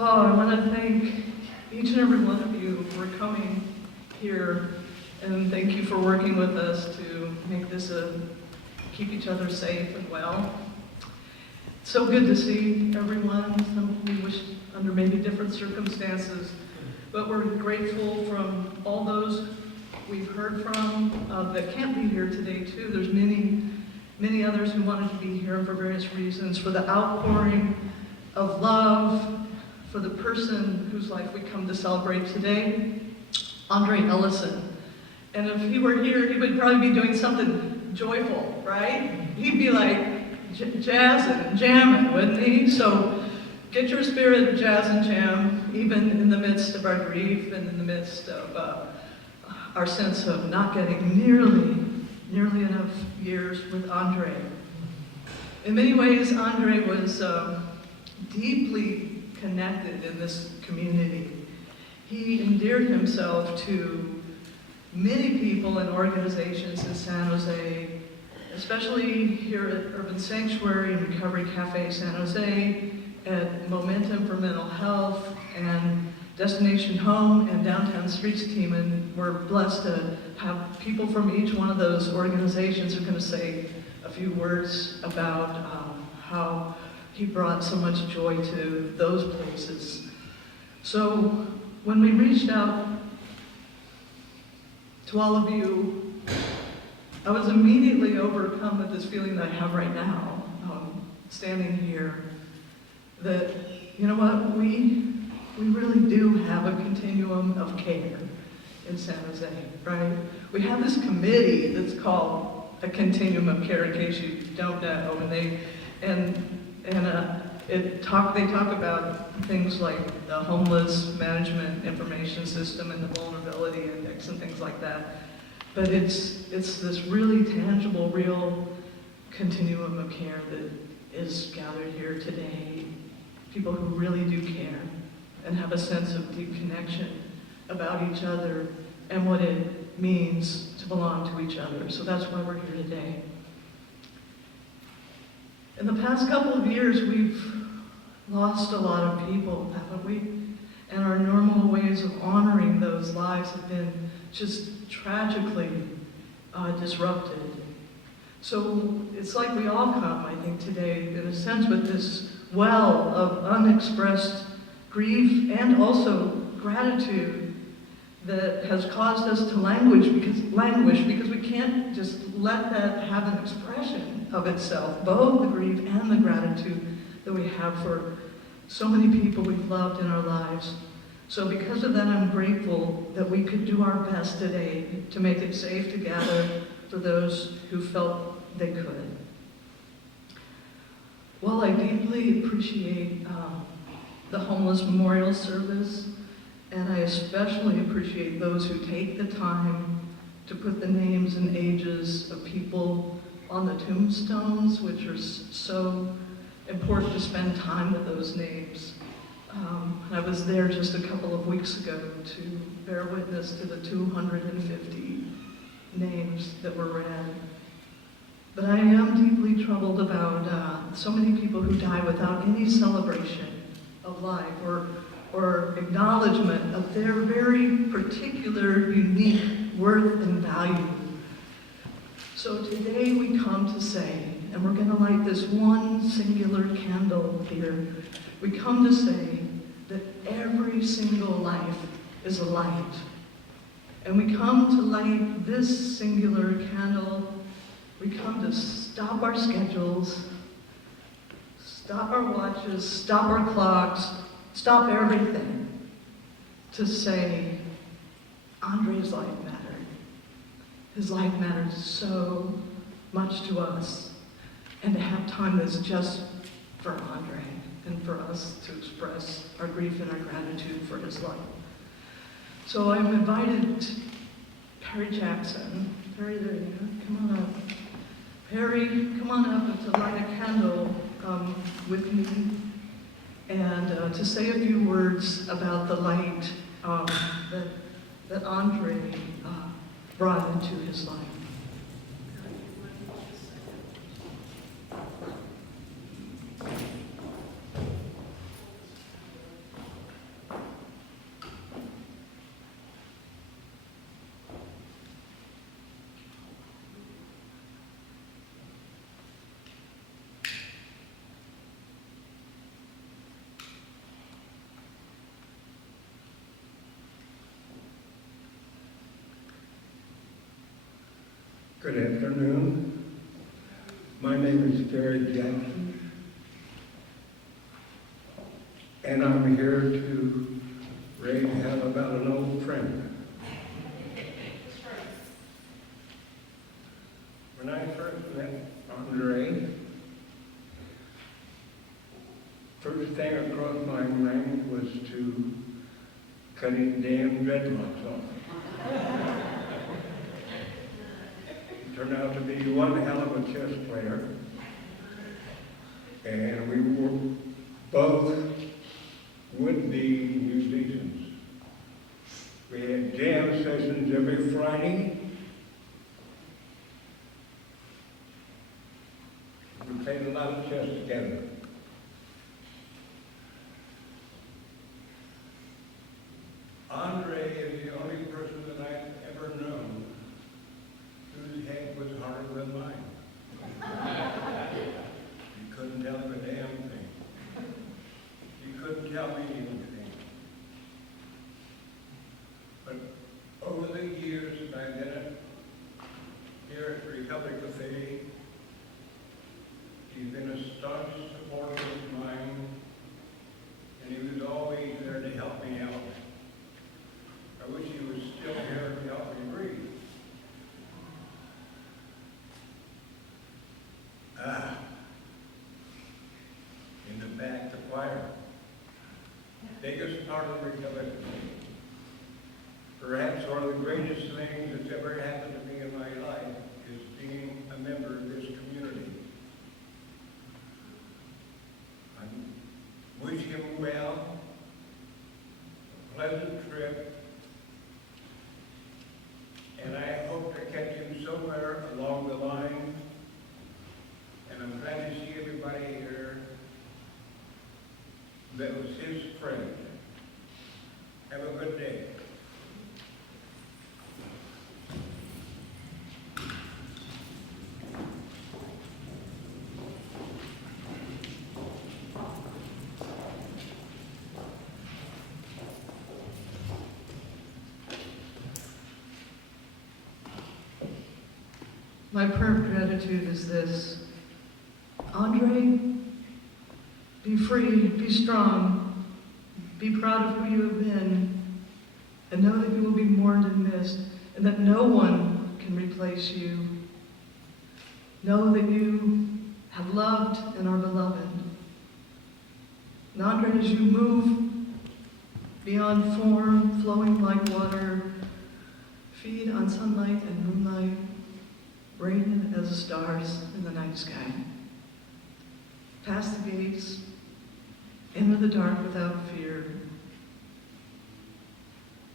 Oh, I want to thank each and every one of you for coming here, and thank you for working with us to make this keep each other safe and well. It's so good to see everyone. Some we wish under maybe different circumstances, but we're grateful from all those we've heard from that can't be here today too. There's many others who wanted to be here for various reasons, for the outpouring of love, for the person whose life we come to celebrate today, Andre Ellison. And if he were here, he would probably be doing something joyful, right? He'd be like jazzing and jamming, wouldn't he? So get your spirit of jazz and jam, even in the midst of our grief and in the midst of our sense of not getting nearly enough years with Andre. In many ways, Andre was deeply connected in this community. He endeared himself to many people and organizations in San Jose, especially here at Urban Sanctuary and Recovery Cafe San Jose, at Momentum for Mental Health, and Destination Home and Downtown Streets team, and we're blessed to have people from each one of those organizations who are going to say a few words about how he brought so much joy to those places. So when we reached out to all of you, I was immediately overcome with this feeling that I have right now, standing here, that, you know what, we really do have a continuum of care in San Jose, right? We have this committee that's called a continuum of care, in case you don't know, they talk about things like the homeless management information system and the vulnerability index and things like that. But it's this really tangible, real continuum of care that is gathered here today. People who really do care and have a sense of deep connection about each other and what it means to belong to each other. So that's why we're here today. In the past couple of years, we've lost a lot of people, haven't we? And our normal ways of honoring those lives have been just tragically disrupted. So it's like we all come, I think, today, in a sense, with this well of unexpressed grief and also gratitude that has caused us to languish because we can't just let that have an expression of itself, both the grief and the gratitude that we have for so many people we've loved in our lives. So because of that, I'm grateful that we could do our best today to make it safe to gather for those who felt they could. While I deeply appreciate the homeless memorial service, and I especially appreciate those who take the time to put the names and ages of people on the tombstones, which are so important to spend time with those names. I was there just a couple of weeks ago to bear witness to the 250 names that were read. But I am deeply troubled about so many people who die without any celebration of life or acknowledgement of their very particular, unique worth and value. So today we come to say, and we're going to light this one singular candle here, we come to say that every single life is a light. And we come to light this singular candle. We come to stop our schedules, stop our watches, stop our clocks, stop everything to say, Andre's life mattered. His life mattered so much to us. And to have time that's just for Andre and for us to express our grief and our gratitude for his life. So I'm invited Perry Jackson. Perry, there you go. Come on up. Perry, come on up and to light a candle with me and to say a few words about the light that Andre brought into his life. Good afternoon. My name is Perry Jackson, and I'm here to raise hell about an old friend. When I first met Andre, first thing across my mind was to cut his damn dreadlocks off. Turned out to be one hell of a chess player, and we were both would-be musicians. We had jam sessions every Friday. We played a lot of chess together. Andre is the only person that I've ever known whose head was harder than mine. He couldn't tell me a damn thing. He couldn't tell me anything. But over the years that I've been here at Republic Cafe, he's been a staunch supporter of mine, and he was always there to help me out. I wish he was still here to help me breathe. In the back, the choir. Biggest part of the Republic. Perhaps one of the greatest things that's ever happened to me in my life is being a member of this community. I wish him well, a pleasant trip, and I hope to catch him somewhere along the line. And I'm glad to see everybody here that was his friend. Have a good day. My prayer of gratitude is this. Andre, be free, be strong, Be proud of who you have been, and know that you will be mourned and missed, and that no one can replace you. Know that you have loved and are beloved. And Andre, as you move beyond form, flowing like water, feed on sunlight and moonlight, radiant as stars in the night sky. Past the gates, into the dark without fear,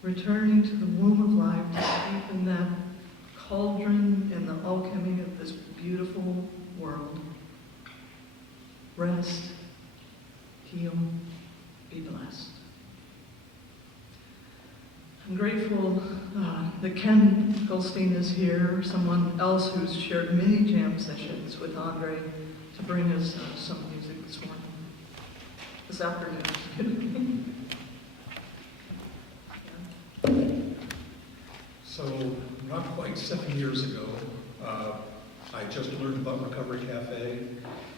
returning to the womb of life to sleep in that cauldron and the alchemy of this beautiful world. Rest, heal, be blessed. I'm grateful that Ken Goldstein is here, someone else who's shared many jam sessions with Andre to bring us some music this afternoon. So, not quite 7 years ago, I just learned about Recovery Cafe,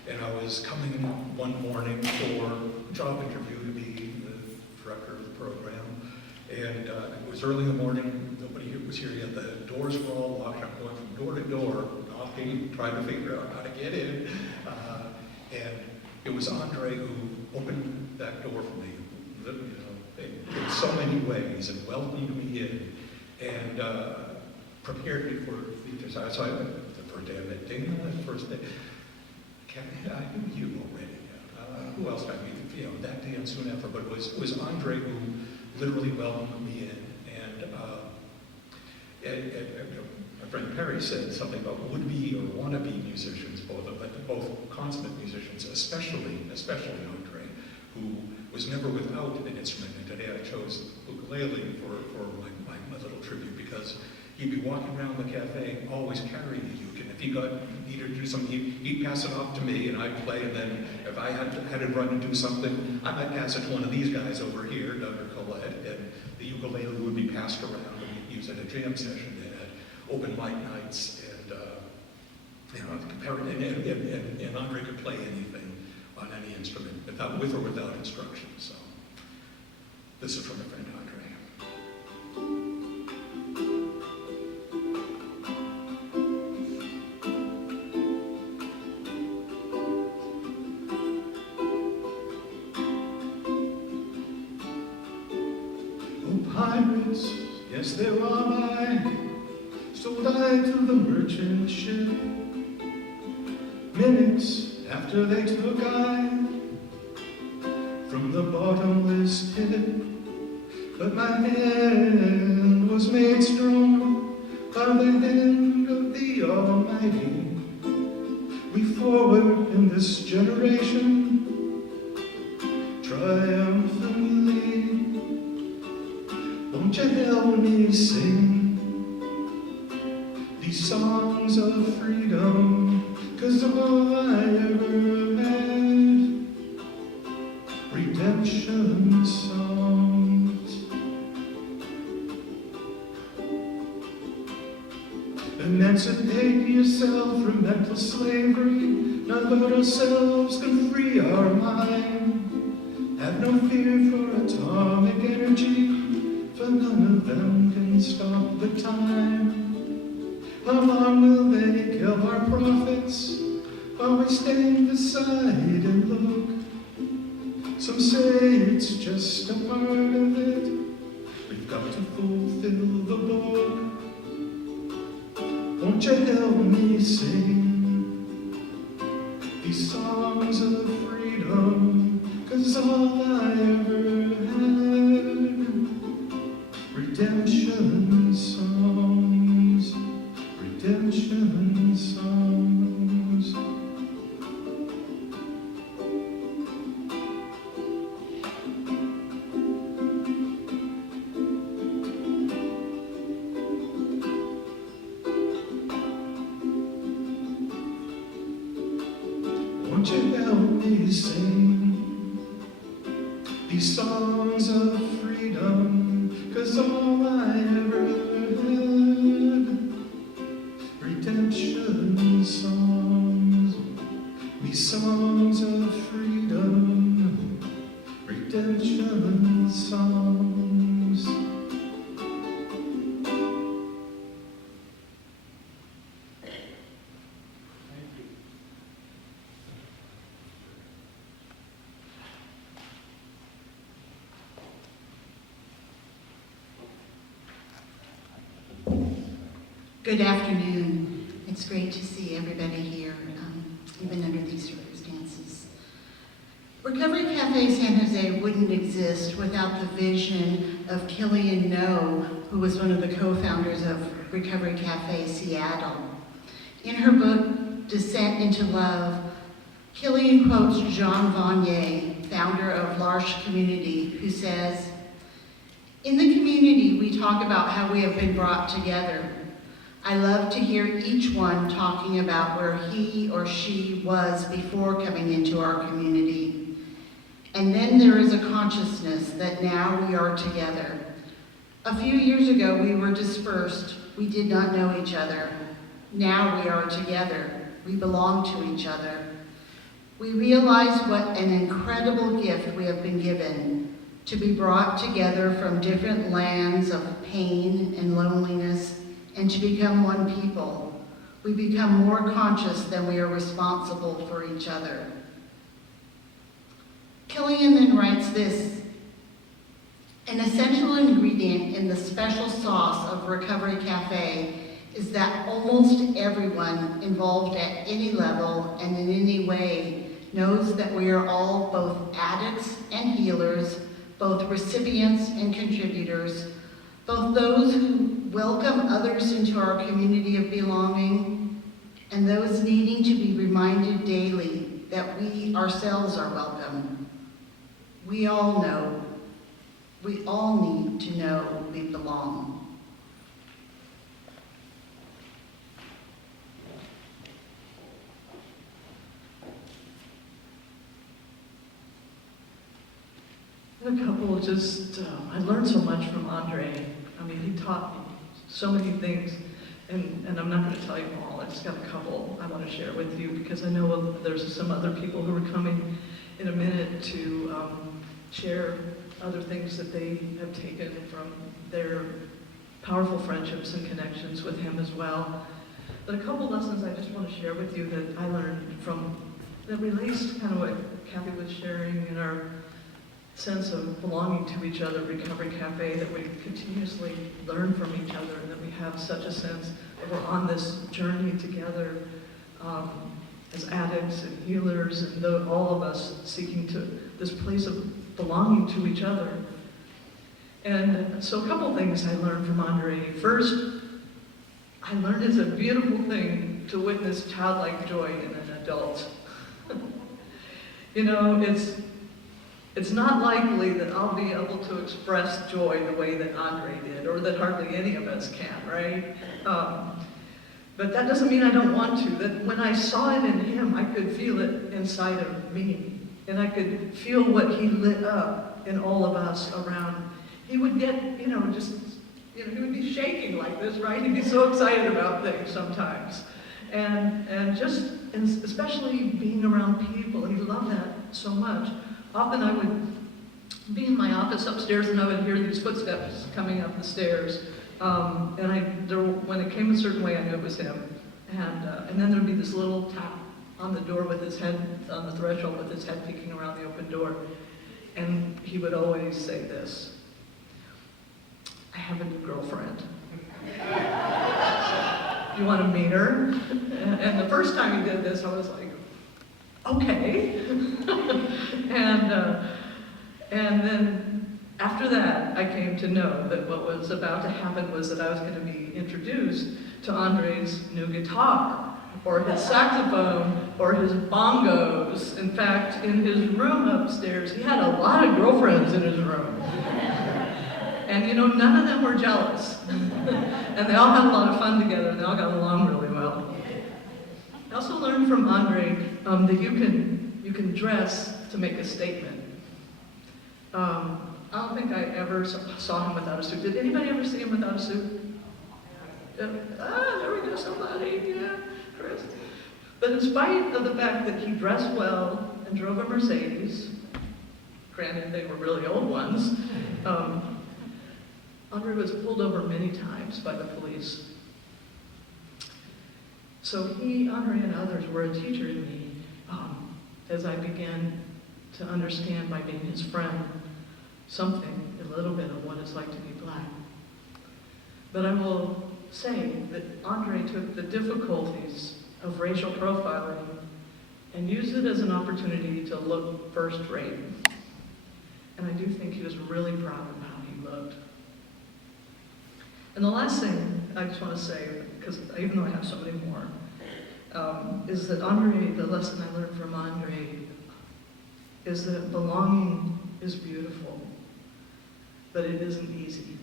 and I was coming one morning for a job interview to be the director of the program. And it was early in the morning, nobody was here yet. The doors were all locked. I'm going from door to door, knocking, trying to figure out how to get in. And it was Andre who opened that door for me, in so many ways, and welcomed me in, and prepared me for the desire. So I went the first day I met Dana, the first day. I knew you already. Who else I mean? That day and soon after, but it was Andre who literally welcomed me in. And my friend Perry said something about would-be or wannabe musicians, both consummate musicians, especially Andre, who was never without an instrument. And today I chose ukulele for my little tribute, because he'd be walking around the cafe always carrying a uke, and if he needed to do something, he'd pass it off to me, and I'd play, and then if I had to run and do something, I might pass it to one of these guys over here, Doug or Colette, and the ukulele would be passed around, and we'd use it at a jam session, and at open mic nights, and and Andre could play anything on any instrument, with or without instructions. So this is from my friend Andre. Pirates, yes, they were mine, sold I to the merchant ship. Minutes after they took I from the bottomless pit, but my hand was made strong by the hand of the Almighty. We forward in this generation triumphantly. Won't you help me sing these songs of freedom? 'Cause all I ever had, redemption songs. Emancipate yourself from mental slavery. None but ourselves can free our mind. Have no fear for atomic energy, for none of them can stop the time. How long will they kill our prophets while we stand aside and look? Some say it's just a part of it. We've got to fulfill the book. Won't you help me sing these songs of freedom? 'Cause all I ever had, redemption songs, redemption songs. Won't you help me sing these songs of freedom? 'Cause all I ever had, redemption songs, these songs of freedom, redemption Good afternoon. It's great to see everybody here, even under these circumstances. Recovery Cafe San Jose wouldn't exist without the vision of Killian No, who was one of the co-founders of Recovery Cafe Seattle. In her book, Descent into Love, Killian quotes Jean Vanier, founder of L'Arche Community, who says, "In the community, we talk about how we have been brought together. I love to hear each one talking about where he or she was before coming into our community. And then there is a consciousness that now we are together. A few years ago, we were dispersed. We did not know each other. Now we are together. We belong to each other. We realize what an incredible gift we have been given, to be brought together from different lands of pain and loneliness, and to become one people. We become more conscious than we are responsible for each other." Killian then writes this: "An essential ingredient in the special sauce of Recovery Cafe is that almost everyone involved at any level and in any way knows that we are all both addicts and healers, both recipients and contributors, both those who welcome others into our community of belonging, and those needing to be reminded daily that we ourselves are welcome. We all know, we all need to know we belong." A couple just, I learned so much from Andre. I mean, he taught me so many things, and I'm not going to tell you them all. I just got a couple I want to share with you because I know there's some other people who are coming in a minute to share other things that they have taken from their powerful friendships and connections with him as well. But a couple lessons I just want to share with you that I learned from, that relates to kind of what Kathy was sharing in our sense of belonging to each other, Recovery Cafe, that we continuously learn from each other, and that we have such a sense that we're on this journey together as addicts and healers, and all of us seeking to this place of belonging to each other. And so a couple things I learned from Andre. First, I learned it's a beautiful thing to witness childlike joy in an adult. You know, it's not likely that I'll be able to express joy the way that Andre did, or that hardly any of us can, right? But that doesn't mean I don't want to. That when I saw it in him, I could feel it inside of me. And I could feel what he lit up in all of us around. He would get, he would be shaking like this, right? He'd be so excited about things sometimes. And especially being around people, he loved that so much. Often I would be in my office upstairs and I would hear these footsteps coming up the stairs. When it came a certain way, I knew it was him. And then there'd be this little tap on the door with his head, on the threshold with his head peeking around the open door. And he would always say this: "I have a new girlfriend. You want to meet her?" And the first time he did this, I was like, okay. And then after that, I came to know that what was about to happen was that I was going to be introduced to Andre's new guitar, or his saxophone, or his bongos. In fact, in his room upstairs, he had a lot of girlfriends in his room. And none of them were jealous. And they all had a lot of fun together, and they all got along really well. I also learned from Andre that you can dress to make a statement. I don't think I ever saw him without a suit. Did anybody ever see him without a suit? Yeah. There we go, somebody. Yeah, Chris. But in spite of the fact that he dressed well and drove a Mercedes, granted they were really old ones, Andre was pulled over many times by the police. So Andre and others were a teacher to me as I began to understand, by being his friend, a little bit of what it's like to be Black. But I will say that Andre took the difficulties of racial profiling and used it as an opportunity to look first rate. And I do think he was really proud of how he looked. And the last thing I just want to say, because even though I have so many more, is that Andre, the lesson I learned from Andre, is that belonging is beautiful, but it isn't easy.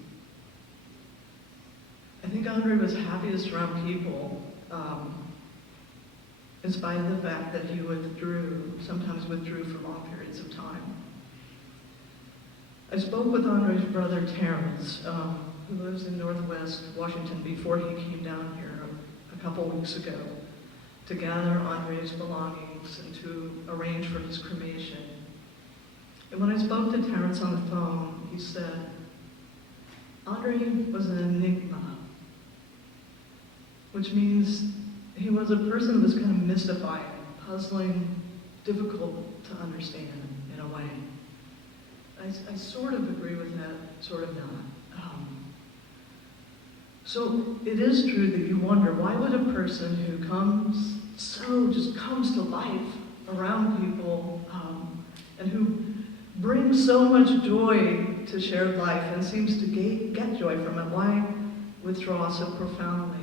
I think Andre was happiest around people, in spite of the fact that he sometimes withdrew for long periods of time. I spoke with Andre's brother Terrence, who lives in Northwest Washington, before he came down here a couple weeks ago to gather Andre's belongings and to arrange for his cremation. And when I spoke to Terrence on the phone, he said, Andre was an enigma, which means he was a person who was kind of mystifying, puzzling, difficult to understand in a way. I sort of agree with that, sort of not. So it is true that you wonder, why would a person who just comes to life around people, and who brings so much joy to shared life and seems to get joy from it, why withdraw so profoundly?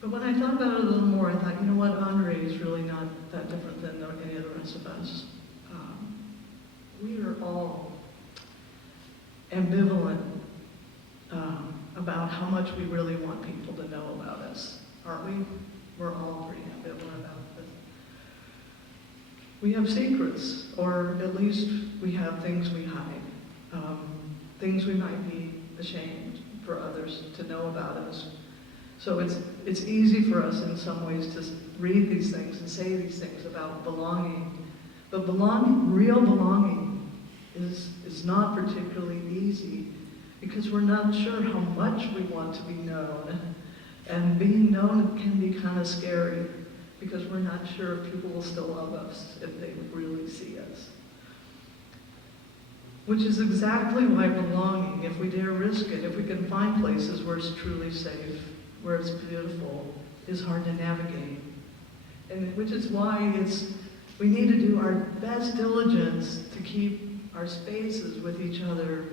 But when I thought about it a little more, I thought, you know what, Andre is really not that different than any of the rest of us. We are all ambivalent about how much we really want people to know about us, aren't we? We're all pretty ambivalent about this. We have secrets, or at least we have things we hide, things we might be ashamed for others to know about us. So it's easy for us in some ways to read these things and say these things about belonging, but real belonging is not particularly easy, because we're not sure how much we want to be known. And being known can be kind of scary, because we're not sure if people will still love us if they really see us. Which is exactly why belonging, if we dare risk it, if we can find places where it's truly safe, where it's beautiful, is hard to navigate. And which is why we need to do our best diligence to keep our spaces with each other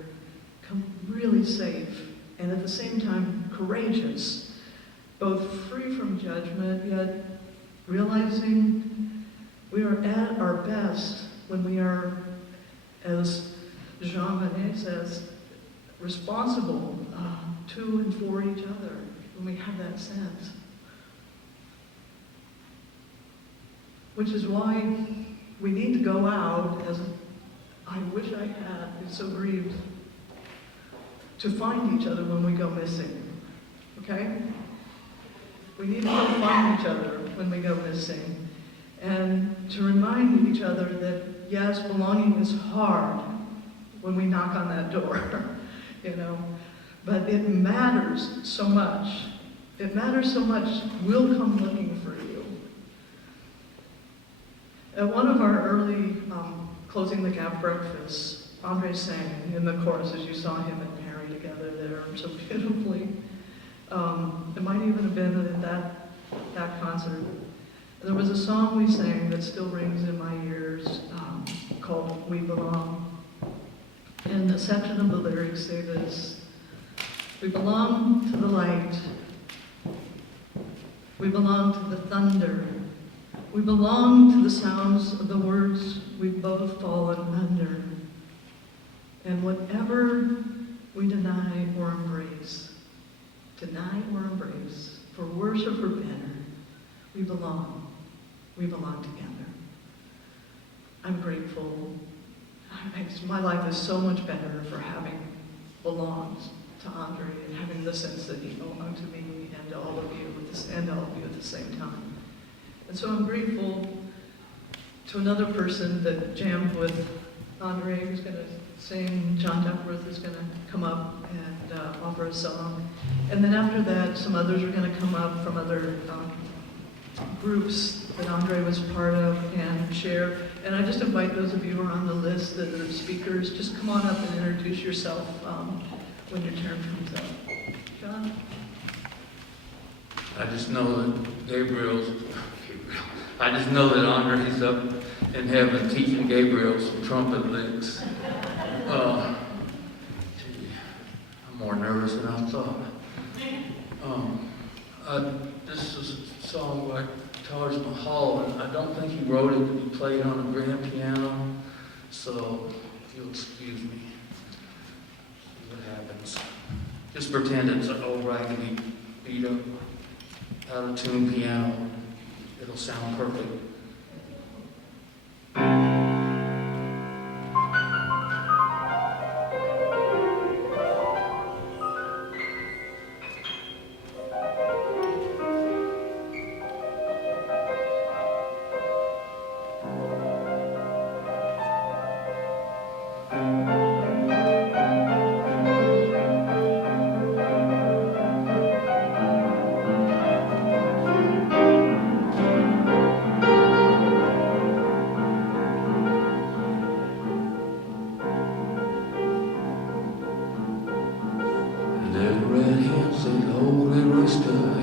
really safe, and at the same time courageous, both free from judgment, yet realizing we are at our best when we are, as Jean Monnet says, responsible to and for each other, when we have that sense. Which is why we need to go out, as I wish I had, I'm so grieved, to find each other when we go missing, okay? We need to go find each other when we go missing, and to remind each other that, yes, belonging is hard when we knock on that door, but it matters so much. It matters so much, we'll come looking for you. At one of our early Closing the Gap breakfasts, Andre sang in the chorus, as you saw him and Perry together there so beautifully. It might even have been at that concert. There was a song we sang that still rings in my ears called We Belong. And a section of the lyrics say this: we belong to the light. We belong to the thunder. We belong to the sounds of the words we've both fallen under. And whatever we deny or embrace, for worse or for better, we belong. We belong together. I'm grateful. My life is so much better for having belonged to Andre and having the sense that he belonged to me and to all of you at the same time. And so I'm grateful to another person that jammed with Andre, who's going to sing. John Duckworth is going to come up and offer a song. And then after that, some others are going to come up from other groups that Andre was part of and share. And I just invite those of you who are on the list that are speakers, just come on up and introduce yourself when your turn comes up. John? I just know that I just know that Andre's up in heaven teaching Gabriel some trumpet licks. Gee, I'm more nervous than I thought. This is a song by Taj Mahal, and I don't think he wrote it to be played on a grand piano, so if you'll excuse me, see what happens. Just pretend it's an old raggedy beat up, out of tune piano. It'll sound perfect.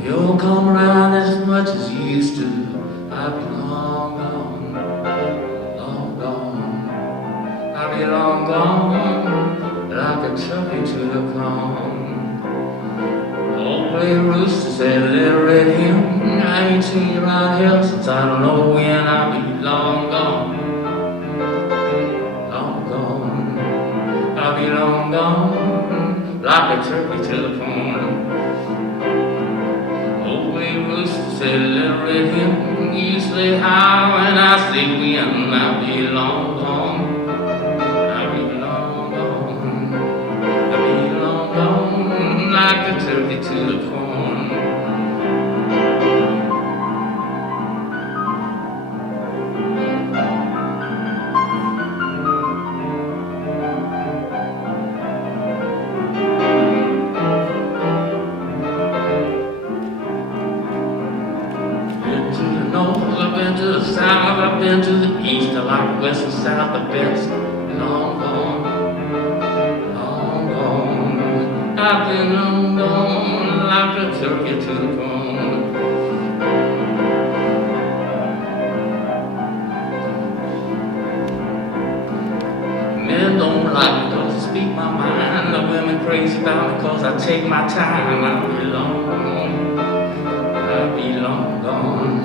You'll come around as much as you used to. I'll be long gone, long gone. I'll be long gone, like a turkey to the corn. Old gray rooster said, little red hen, I ain't seen you around here since I don't know when. I'll be long gone, long gone. I'll be long gone, like a turkey to the corn. Rooster said, little red hen, you say how and I say when. I'll be long gone, I'll be long gone, I'll be long gone, like the turkey to the corn. I've been to the south, I've been to the east, I like the west and south the best. Long gone, long gone. I've been long gone, like a turkey to the corn. Men don't like me cause I speak my mind. The women crazy about me cause I take my time. I'll be long gone, I'll be long gone.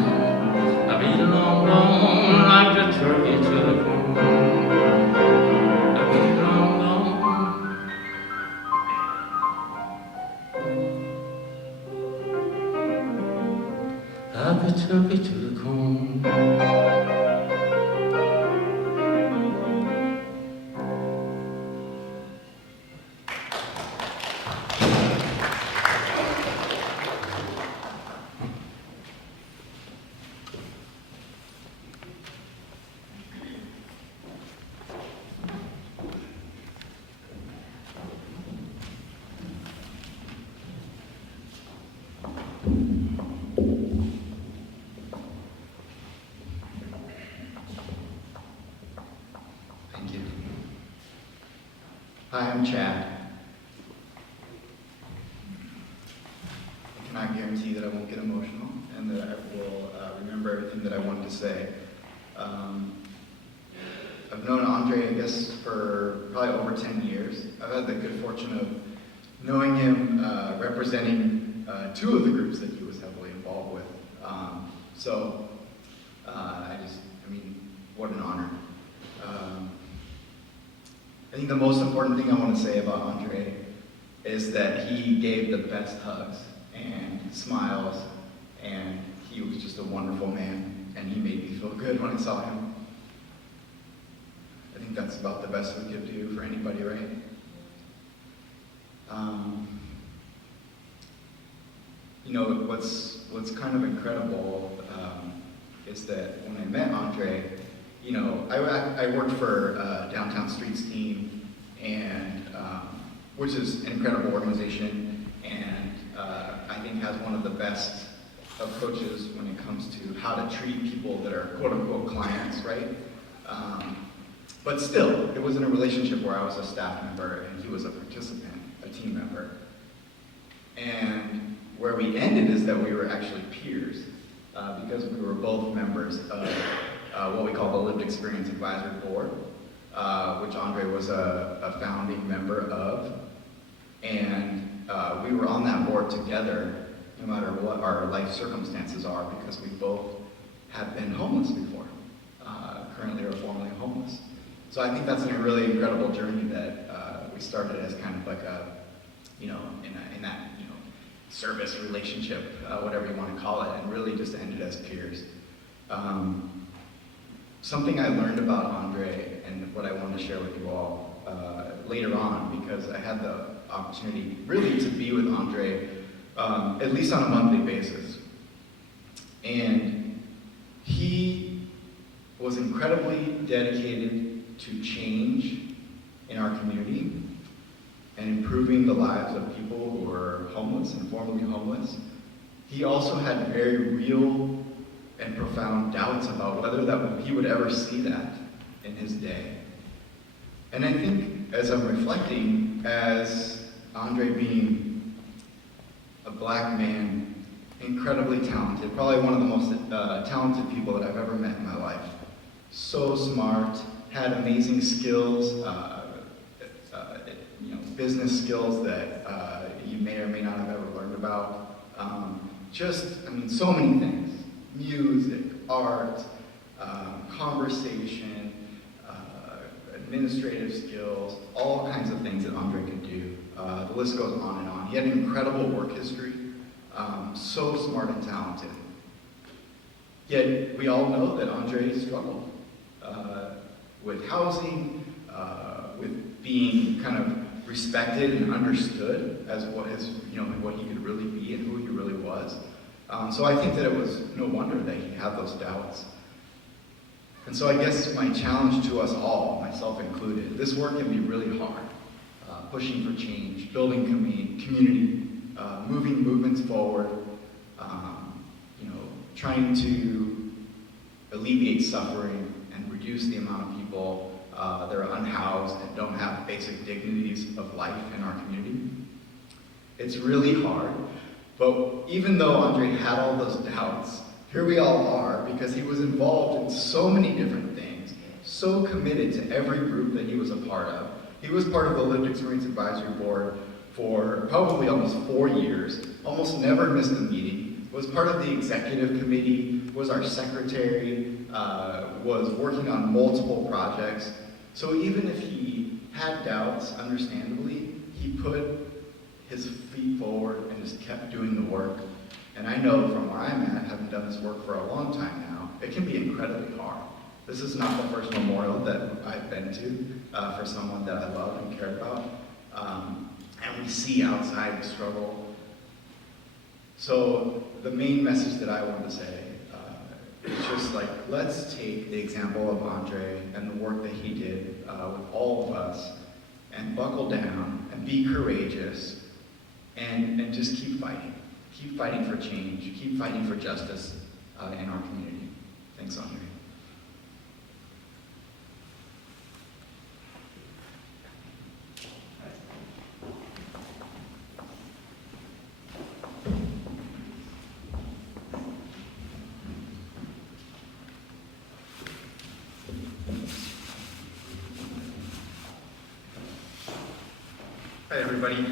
I'll be long gone, like the turkey to the corn. I'll be long gone. Like the turkey to the corn. Thank you. Hi, I'm Chad. I cannot guarantee that I won't get emotional and that I will remember everything that I wanted to say. I've known Andre, I guess, for probably over 10 years. I've had the good fortune of knowing him representing two of the groups that he was heavily involved with. I mean, what an honor. I think the most important thing I want to say about Andre is that he gave the best hugs and smiles, and he was just a wonderful man, and he made me feel good when I saw him. I think that's about the best we could do for anybody, right? You know, what's kind of incredible is that when I met Andre, you know, I worked for Downtown Streets team, and which is an incredible organization, and I think has one of the best approaches when it comes to how to treat people that are quote-unquote clients, right? But still, it was in a relationship where I was a staff member and he was a participant, a team member. And where we ended is that we were actually peers, because we were both members of what we call the Lived Experience Advisory Board, which Andre was a founding member of. And we were on that board together, no matter what our life circumstances are, because we both have been homeless before, currently or formerly homeless. So I think that's a really incredible journey that we started as kind of like a, in that, service relationship, whatever you want to call it, and really just ended as peers. Something I learned about Andre and what I wanted to share with you all later on, because I had the opportunity really to be with Andre at least on a monthly basis. And he was incredibly dedicated to change in our community and improving the lives of people who were homeless and formerly homeless. He also had very real and profound doubts about whether that he would ever see that in his day. And I think as I'm reflecting, as Andre being a black man, incredibly talented, probably one of the most talented people that I've ever met in my life. So smart, had amazing skills, business skills that you may or may not have ever learned about. So many things. Music, art, conversation, administrative skills, all kinds of things that Andre could do. The list goes on and on. He had an incredible work history, so smart and talented. Yet we all know that Andre struggled with housing, with being kind of respected and understood as what he could really be and who he really was. So I think that it was no wonder that he had those doubts. And so I guess my challenge to us all, myself included, this work can be really hard. Pushing for change, building community, moving movements forward, trying to alleviate suffering and reduce the amount of people that are unhoused and don't have basic dignities of life in our community. It's really hard, but even though Andre had all those doubts, here we all are because he was involved in so many different things, so committed to every group that he was a part of. He was part of the Lived Experience Advisory Board for probably almost 4 years, almost never missed a meeting, was part of the executive committee, was our secretary, was working on multiple projects. So even if he had doubts, understandably, he put his feet forward and just kept doing the work. And I know from where I'm at, having done this work for a long time now, it can be incredibly hard. This is not the first memorial that I've been to for someone that I love and care about. And we see outside the struggle. So the main message that I want to say is just like, let's take the example of Andre and the work that he did with all of us and buckle down and be courageous and just keep fighting. Keep fighting for change. Keep fighting for justice in our community. Thanks, Andre. Hi everybody,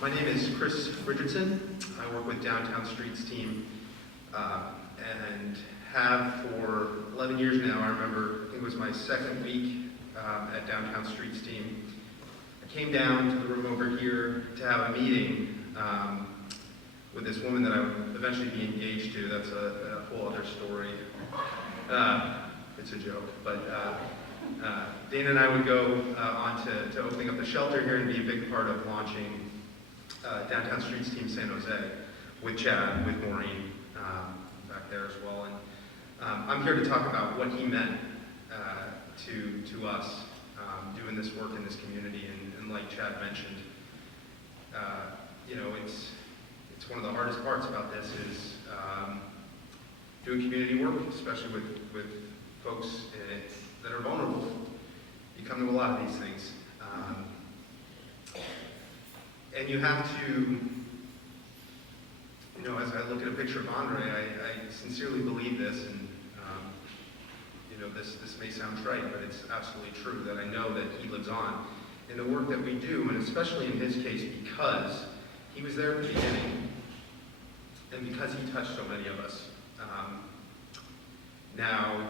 my name is Chris Richardson. I work with Downtown Streets team and have for 11 years now. I remember it was my second week at Downtown Streets team. I came down to the room over here to have a meeting with this woman that I would eventually be engaged to. That's a whole other story. It's a joke, but Dana and I would go on to opening up the shelter here and be a big part of launching Downtown Streets Team San Jose with Chad, with Maureen back there as well. And I'm here to talk about what he meant to us doing this work in this community. And like Chad mentioned, it's one of the hardest parts about this is doing community work, especially with folks that are vulnerable. You come to a lot of these things. And you have to as I look at a picture of Andre, I sincerely believe this, and this may sound trite, but it's absolutely true that I know that he lives on in the work that we do, and especially in his case because he was there at the beginning, and because he touched so many of us. Now,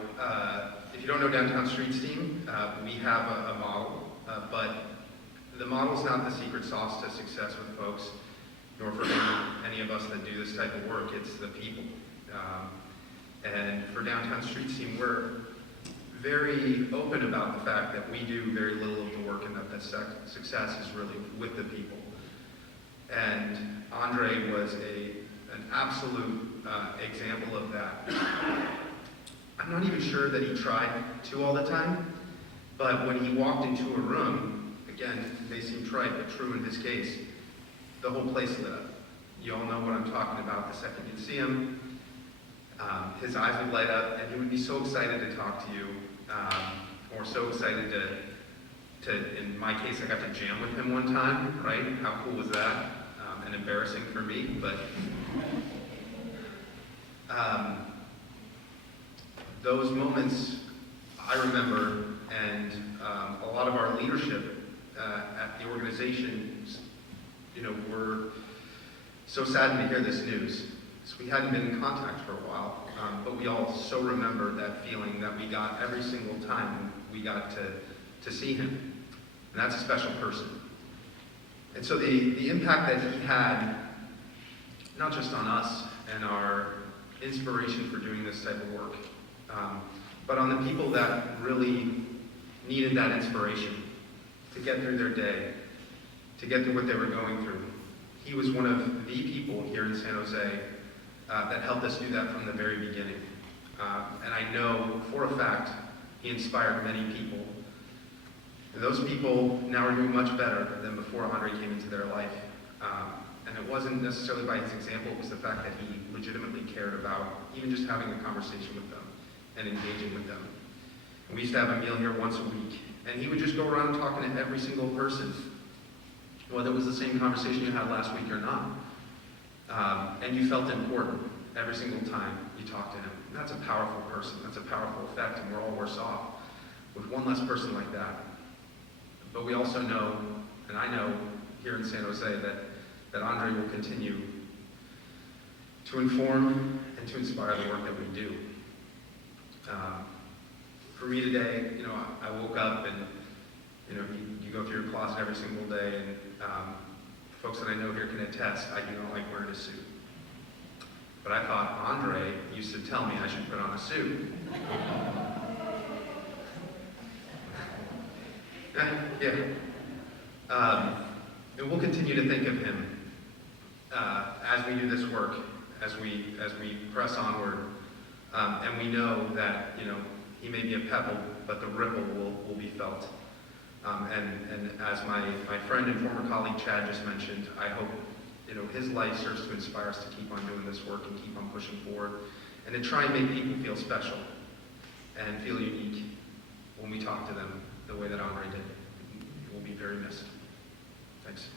if you don't know Downtown Streets Team, we have a model, but the model is not the secret sauce to success with folks, nor for any of us that do this type of work. It's the people. And for Downtown Streets Team, we're very open about the fact that we do very little of the work and that the success is really with the people. And Andre was an absolute example of that. I'm not even sure that he tried to all the time, but when he walked into a room, again, they seem trite, but true in his case, the whole place lit up. You all know what I'm talking about the second you'd see him. His eyes would light up, and he would be so excited to talk to you, or so excited to, in my case, I got to jam with him one time, right? How cool was that? And embarrassing for me, but those moments I remember, and a lot of our leadership at the organization, were so saddened to hear this news. So we hadn't been in contact for a while, but we all so remember that feeling that we got every single time we got to see him. And that's a special person. And so the impact that he had, not just on us and our inspiration for doing this type of work, but on the people that really needed that inspiration to get through their day, to get through what they were going through. He was one of the people here in San Jose that helped us do that from the very beginning. And I know for a fact he inspired many people. And those people now are doing much better than before Andre came into their life. And it wasn't necessarily by his example, it was the fact that he legitimately cared about even just having a conversation with them and engaging with them. And we used to have a meal here once a week, and he would just go around talking to every single person, whether it was the same conversation you had last week or not. And you felt important every single time you talked to him. And that's a powerful person, that's a powerful effect, and we're all worse off with one less person like that. But we also know, and I know here in San Jose, that Andre will continue to inform and to inspire the work that we do. For me today, I woke up and, you go through your closet every single day, and folks that I know here can attest, I do not like wearing a suit. But I thought Andre used to tell me I should put on a suit. And we'll continue to think of him as we do this work, as we press onward, and we know that he may be a pebble, but the ripple will be felt. And as my friend and former colleague Chad just mentioned, I hope his life serves to inspire us to keep on doing this work and keep on pushing forward, and to try and make people feel special and feel unique when we talk to them the way that Andre did. He will be very missed. Thanks.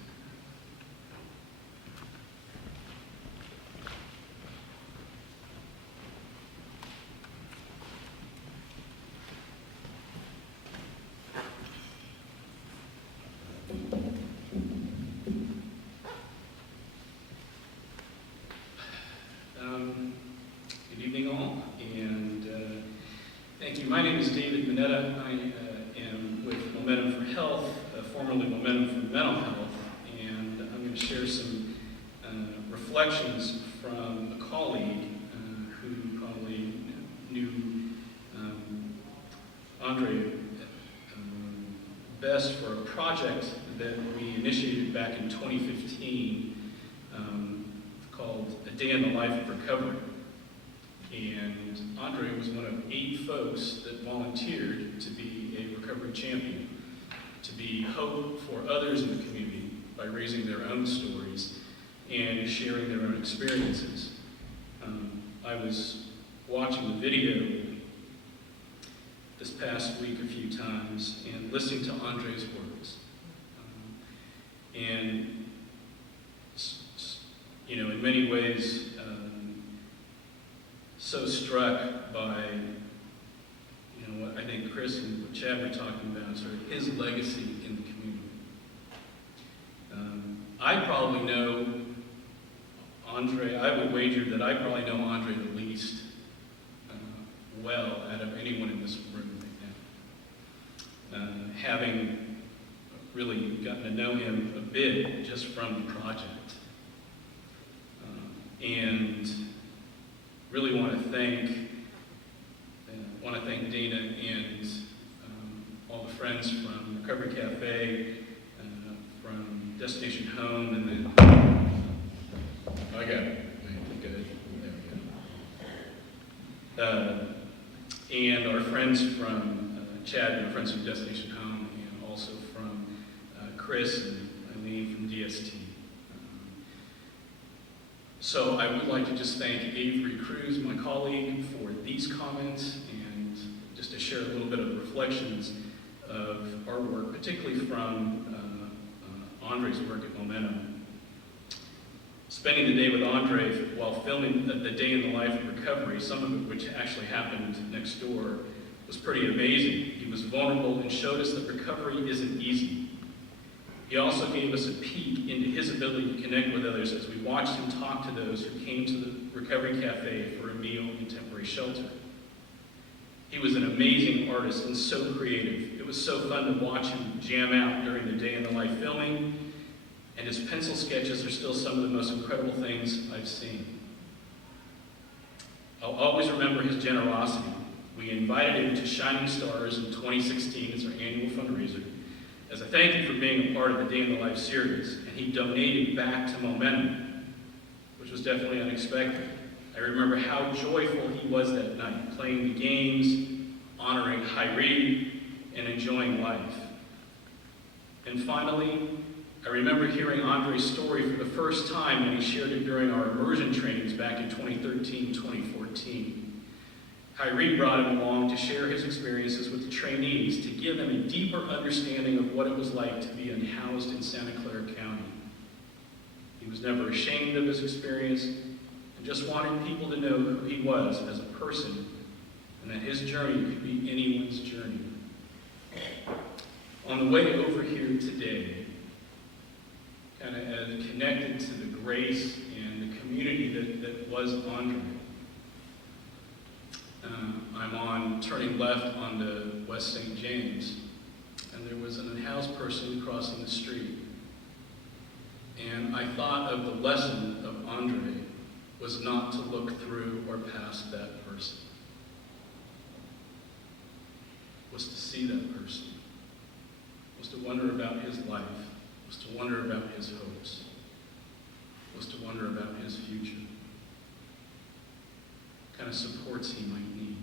Good evening all, and thank you. My name is David Mineta. I am with Momentum for Health, formerly Momentum for Mental Health, and I'm going to share some reflections from a colleague who probably knew Andre best for a project that we initiated back in 2015 called A Day in the Life of Recovery. And Andre was one of 8 folks that volunteered to be a recovery champion, to be hope for others in the community by raising their own stories and sharing their own experiences. I was watching the video this past week a few times and listening to Andre's words. And in many ways, so struck by, what I think Chris and what Chad were talking about, sort of his legacy in the community. I probably know Andre, I would wager that I probably know Andre the least well out of anyone in this room right now. Having really gotten to know him a bit just from the project. And really want to thank Dana and all the friends from Recovery Cafe, from Destination Home, and then I got it. Good. There we go. And our friends from Chad and our friends from Destination Home, and also from Chris and Eileen from DST. So I would like to just thank Avery Cruz, my colleague, for these comments, and just to share a little bit of reflections of our work, particularly from Andre's work at Momentum. Spending the day with Andre while filming the day in the life of recovery, some of it which actually happened next door, was pretty amazing. He was vulnerable and showed us that recovery isn't easy. He also gave us a peek into his ability to connect with others as we watched him talk to those who came to the Recovery Cafe for a meal and temporary shelter. He was an amazing artist and so creative. It was so fun to watch him jam out during the day in the life filming, and his pencil sketches are still some of the most incredible things I've seen. I'll always remember his generosity. We invited him to Shining Stars in 2016 as our annual fundraiser, as a thank you for being a part of the Day in the Life series, and he donated back to Momentum, which was definitely unexpected. I remember how joyful he was that night, playing the games, honoring Hyrie, and enjoying life. And finally, I remember hearing Andre's story for the first time when he shared it during our immersion trainings back in 2013-2014. Hyrie brought him along to share his experiences with the trainees to give them a deeper understanding of what it was like to be unhoused in Santa Clara County. He was never ashamed of his experience and just wanted people to know who he was as a person and that his journey could be anyone's journey. On the way over here today, kind of connected to the grace and the community that was Andre, I'm on turning left onto West St. James, and there was an unhoused person crossing the street. And I thought of the lesson of Andre was not to look through or past that person, was to see that person, was to wonder about his life, was to wonder about his hopes, was to wonder about his future, what kind of supports he might need.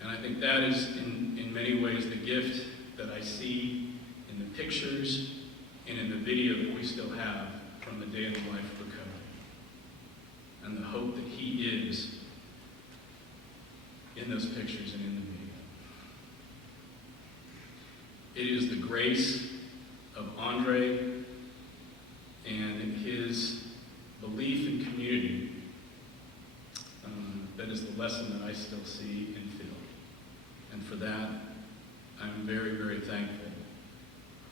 And I think that is, in many ways, the gift that I see in the pictures and in the video that we still have from the Day in the Life of Recovery. And the hope that he is in those pictures and in the video. It is the grace of Andre and his belief in community that is the lesson that I still see and feel. And for that, I'm very, very thankful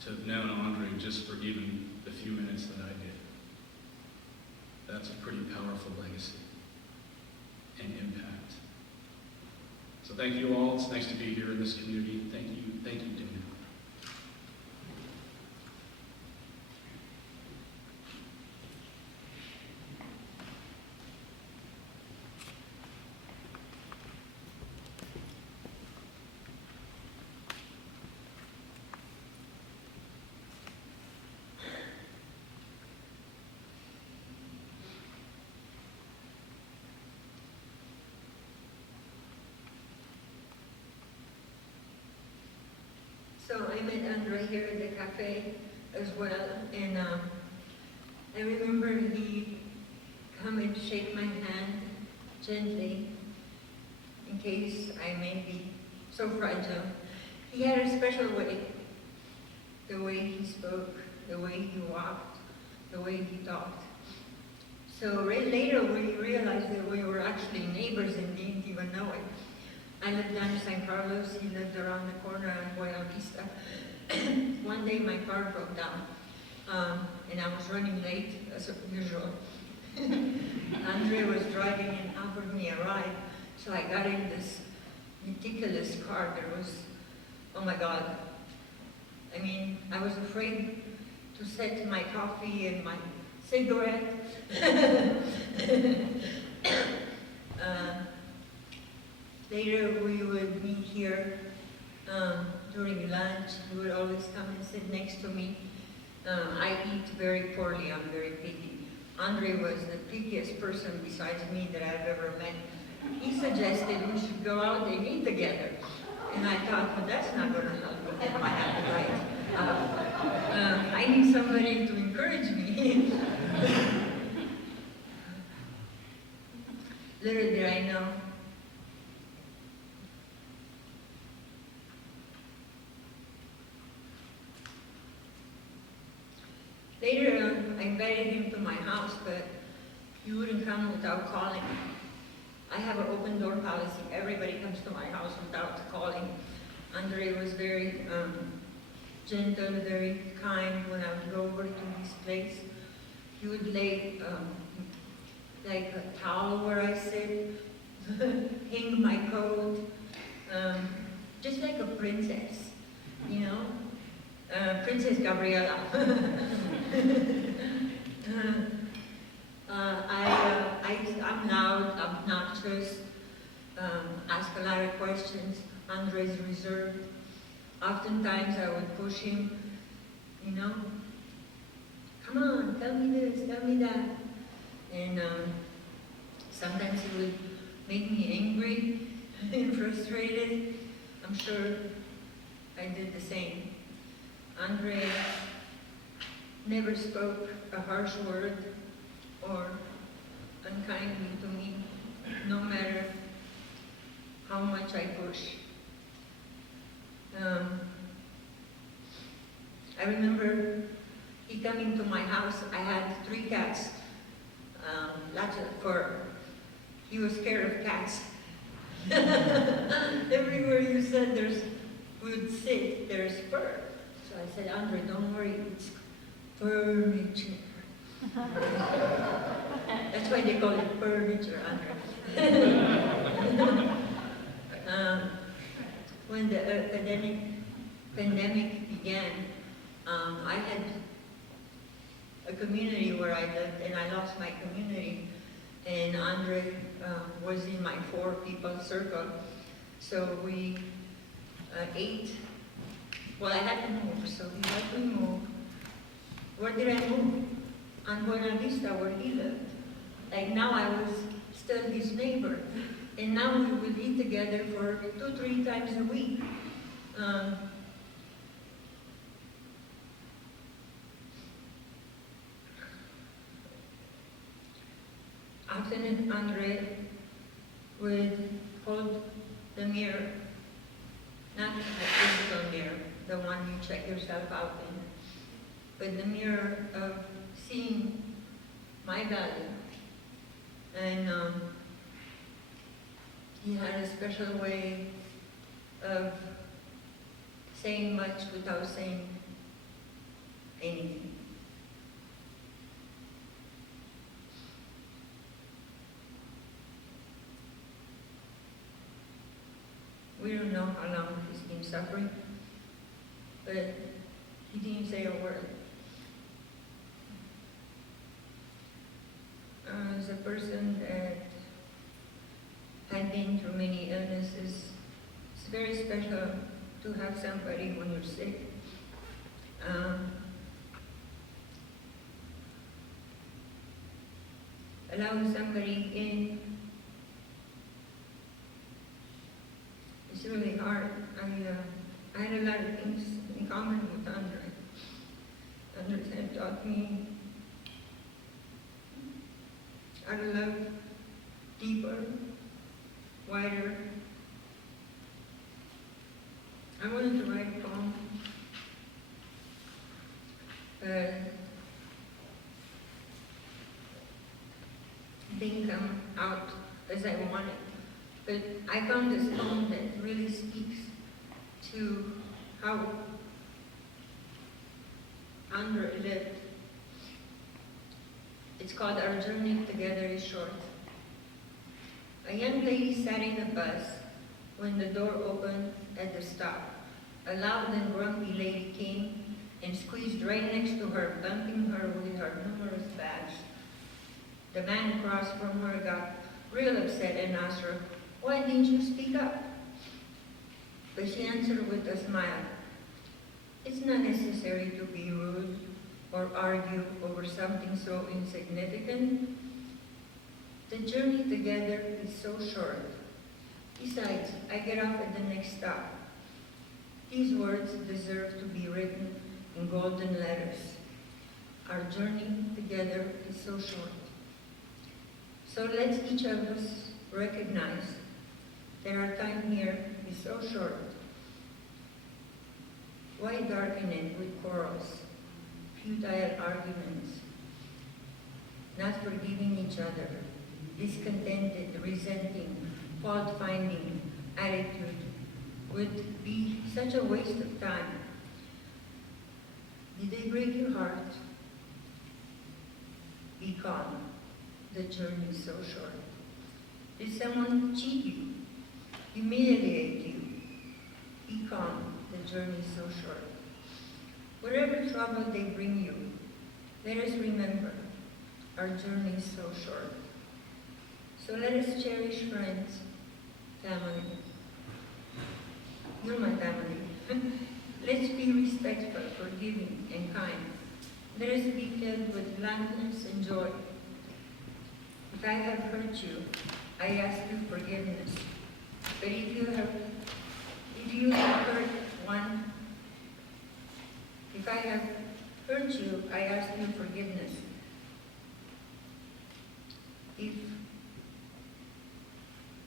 to have known Andre just for even the few minutes that I did. That's a pretty powerful legacy and impact. So thank you all. It's nice to be here in this community. Thank you, Dana. So I met Andre here at the cafe as well, and I remember he come and shake my hand gently in case I may be so fragile. He had a special way, the way he spoke, the way he walked, the way he talked. So later we realized that we were actually neighbors and didn't even know it. I lived down in San Carlos, he lived around the corner on Buena Vista. One day my car broke down, and I was running late as usual. Andre was driving and offered me a ride, so I got in this ridiculous car. There was, oh my God. I mean, I was afraid to set my coffee and my cigarette. Later we would meet here during lunch. He would always come and sit next to me. I eat very poorly, I'm very picky. Andre was the pickiest person besides me that I've ever met. He suggested we should go out and eat together. And I thought, well, that's not going to help me get my appetite. I need somebody to encourage me. Little did I know. Later, I invited him to my house, but he wouldn't come without calling. I have an open door policy. Everybody comes to my house without calling. Andre was very gentle, very kind. When I would go over to his place, he would lay like a towel where I sit, hang my coat, just like a princess, you know? Princess Gabriela. I'm loud, obnoxious, ask a lot of questions. Andre's reserved. Oftentimes I would push him, you know, come on, tell me this, tell me that. And sometimes he would make me angry and frustrated. I'm sure I did the same. Andre never spoke a harsh word or unkindly to me, no matter how much I push. I remember he coming to my house. I had 3 cats, lots of fur. He was scared of cats. Everywhere you said would sit, there's fur. So I said, Andre, don't worry, it's furniture. That's why they call it furniture, Andre. When the pandemic began, I had a community where I lived, and I lost my community. And Andre was in my 4-people circle. So we ate. Well, I had to move, so he helped me move. Where did I move? On Buena Vista, where he lived. Like now I was still his neighbor. And now we would eat together for 2-3 times a week. Often Andre would hold the mirror, not the physical mirror, the one you check yourself out in, but the mirror of seeing my value. And he had a special way of saying much without saying anything. We don't know how long he's been suffering, but he didn't say a word. As a person that had been through many illnesses, it's very special to have somebody when you're sick. Allowing somebody in, it's really hard. I had a lot of things in common with Andre. Andre had taught me how to love deeper, wider. I wanted to write a poem, but didn't come out as I wanted. But I found this poem that really speaks to how Andre lived. It's called Our Journey Together is Short. A young lady sat in a bus when the door opened at the stop. A loud and grumpy lady came and squeezed right next to her, bumping her with her numerous bags. The man across from her got real upset and asked her, "Why didn't you speak up?" But she answered with a smile, "It's not necessary to be rude or argue over something so insignificant. The journey together is so short. Besides, I get off at the next stop." These words deserve to be written in golden letters. Our journey together is so short. So let's each of us recognize that our time here is so short. Why darken it with quarrels, futile arguments, not forgiving each other, discontented, resenting, fault-finding attitude would be such a waste of time. Did they break your heart? Be calm. The journey is so short. Did someone cheat you, humiliate you? Be calm. The journey is so short. Whatever trouble they bring you, let us remember our journey is so short. So let us cherish friends, family. You're my family. Let's be respectful, forgiving, and kind. Let us be filled with gladness and joy. If I have hurt you, I ask you forgiveness. But if you have hurt one, if I have hurt you, I ask you forgiveness. If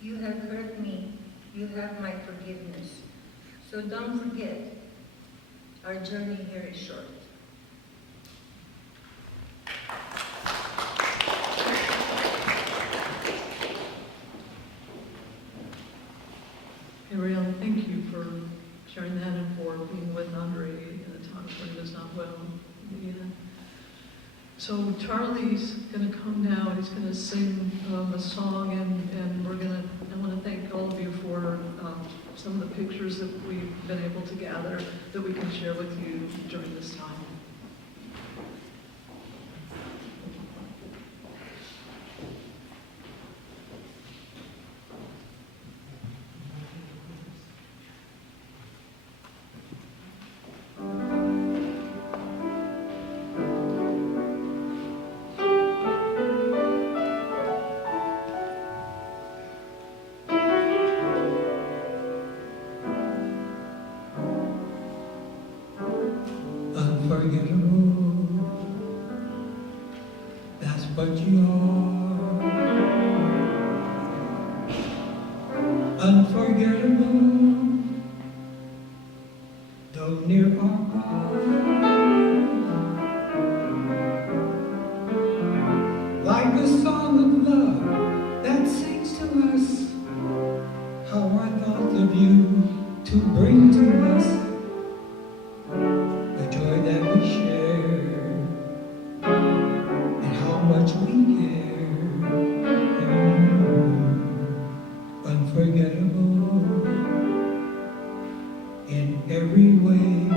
you have hurt me, you have my forgiveness. So don't forget, our journey here is short. Ariel, thank you for sharing that and for being with Andre in a time when he was not well. Yeah. So Charlie's going to come now. He's going to sing a song, and I want to thank all of you for some of the pictures that we've been able to gather that we can share with you during this time. Unforgettable, that's what you are. Unforgettable, though near or far. Like the song of love that sings to us, how I thought of you to bring to us the joy that we share, and how much we care. Unforgettable in every way.